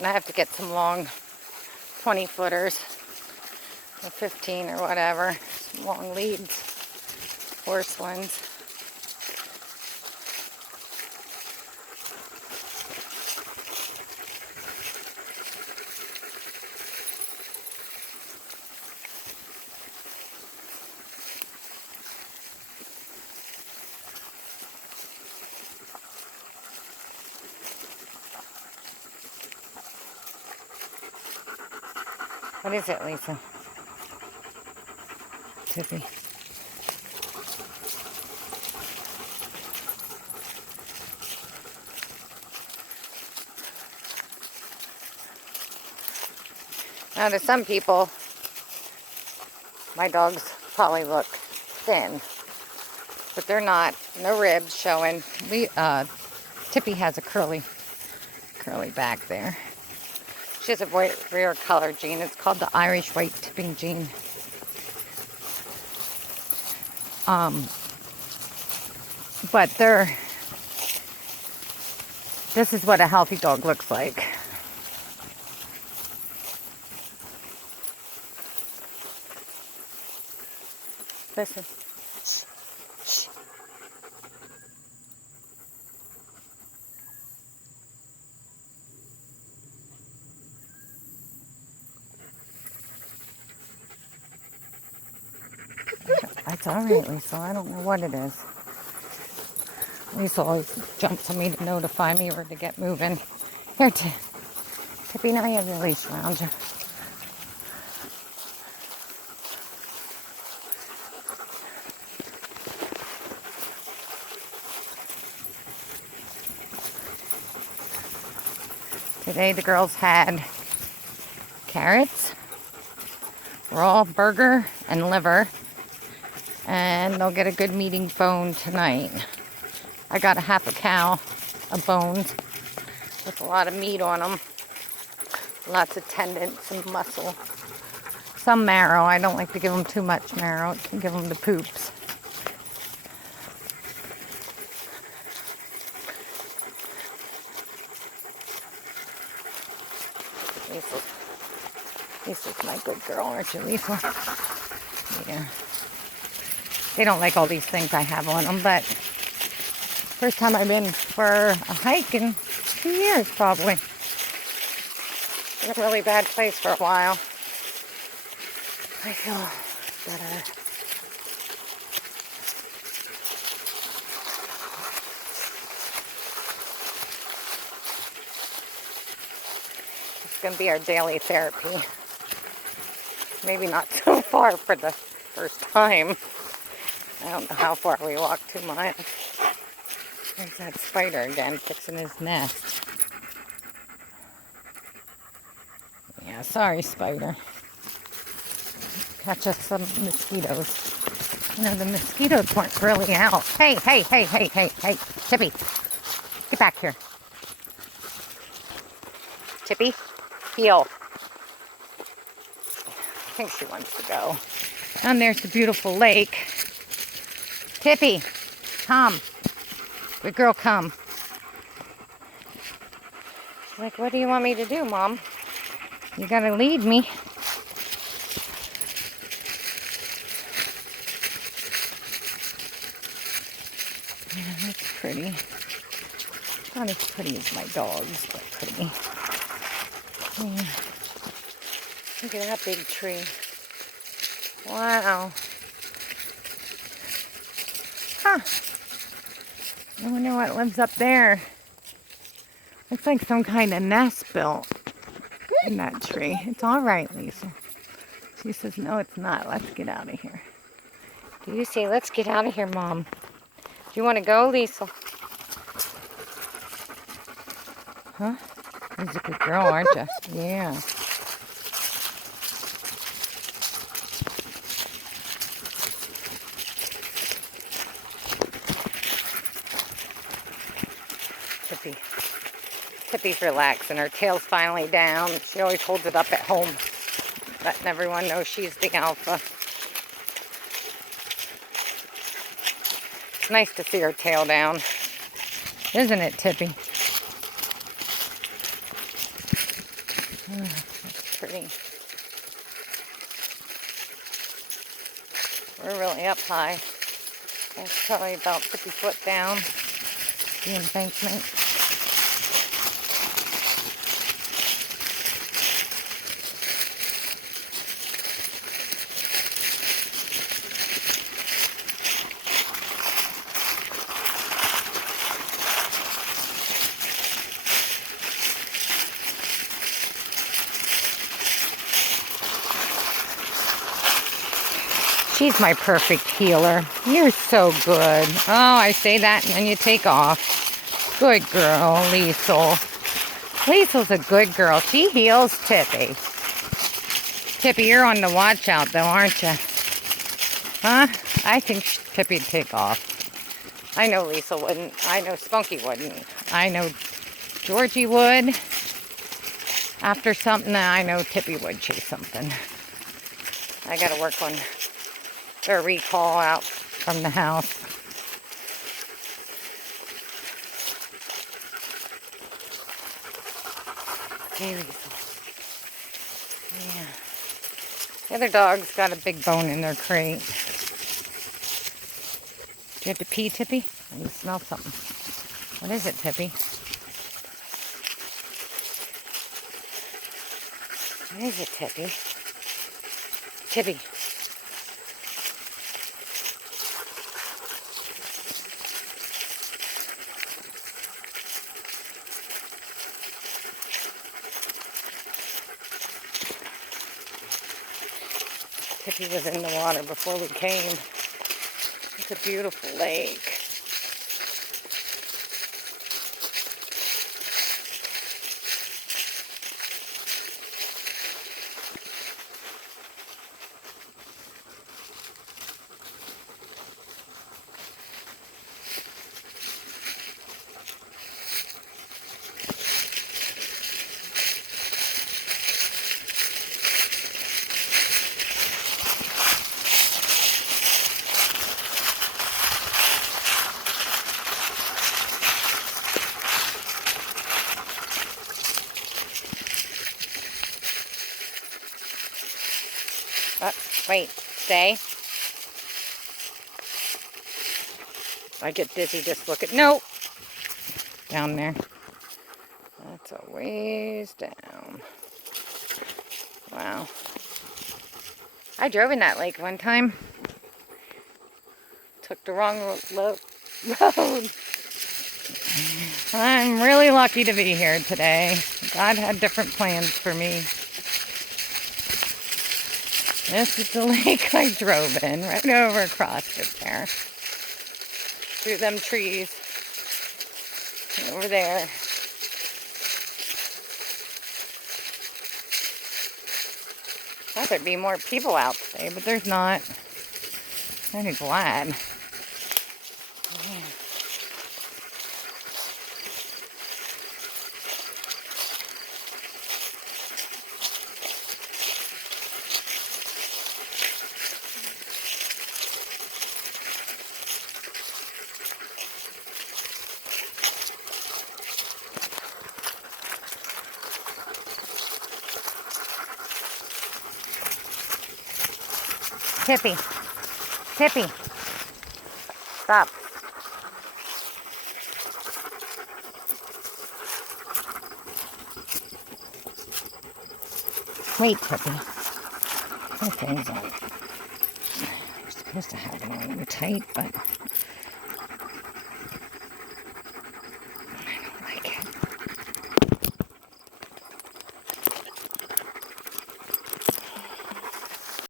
And I have to get some long 20 footers or 15 or whatever. Some long leads, horse ones. What is it, Lisa? Tippy. Now, to some people, my dogs probably look thin, but they're not. No ribs showing. Tippy has a curly back there. She has a rare color gene. It's called the Irish white tipping gene. But this is what a healthy dog looks like. Listen. Shh. Shh. It's all right, Lisa. I don't know what it is. Lisa always jumps on me to notify me or to get moving. Here, Tippy, now you have your leash around you. Today the girls had carrots, raw burger, and liver. And they'll get a good meating bone tonight. I got a half a cow of bones with a lot of meat on them. Lots of tendons and muscle. Some marrow. I don't like to give them too much marrow. It can give them the poops. Lisa's my good girl, aren't you, Lisa? Yeah. They don't like all these things I have on them, but first time I've been for a hike in 2 years, probably. In a really bad place for a while. I feel better. It's going to be our daily therapy. Maybe not so far for the first time. I don't know how far we walked, 2 miles. There's that spider again, fixing his nest. Yeah, sorry, spider. Catch us some mosquitoes. You know, the mosquitoes weren't really out. Hey, Tippy, get back here. Tippy, heel. I think she wants to go. And there's the beautiful lake. Tippy, come. Good girl, come. She's like, what do you want me to do, Mom? You gotta lead me. Yeah, that's pretty. Not as pretty as my dogs, but pretty. Yeah. Look at that big tree. Wow. Huh. I wonder what lives up there. Looks like some kind of nest built in that tree. It's all right, Lisa. She says, no, it's not. Let's get out of here. Do you say, let's get out of here, Mom? Do you want to go, Lisa? Huh? You're a good girl, aren't you? Yeah. Tippy's relaxing. Her tail's finally down. She always holds it up at home, letting everyone know she's the alpha. It's nice to see her tail down, isn't it, Tippy? That's pretty. We're really up high. It's probably about 50 foot down the embankment. She's my perfect healer. You're so good. Oh, I say that and then you take off. Good girl, Liesel. Liesel's a good girl. She heals Tippy. Tippy, you're on the watch out though, aren't you? Huh? I think Tippy'd take off. I know Liesel wouldn't. I know Spunky wouldn't. I know Georgie would. After something, I know Tippy would chase something. I gotta work on their recall out from the house. Okay, Liesel. Yeah. The other dog's got a big bone in their crate. Do you have to pee, Tippy? Or you smell something? What is it, Tippy? What is it, Tippy? Tippy. Tippy was in the water before we came. It's a beautiful lake. Wait, stay. I get dizzy just looking. No! Down there. That's a ways down. Wow. I drove in that lake one time. Took the wrong road. I'm really lucky to be here today. God had different plans for me. This is the lake I drove in, right over across it there. Through them trees. Over there. Thought there'd be more people out today, but there's not. I'm glad. Yeah. Tippy. Tippy. Stop. Wait, Tippy. That thing's on. You're supposed to have it on tight, but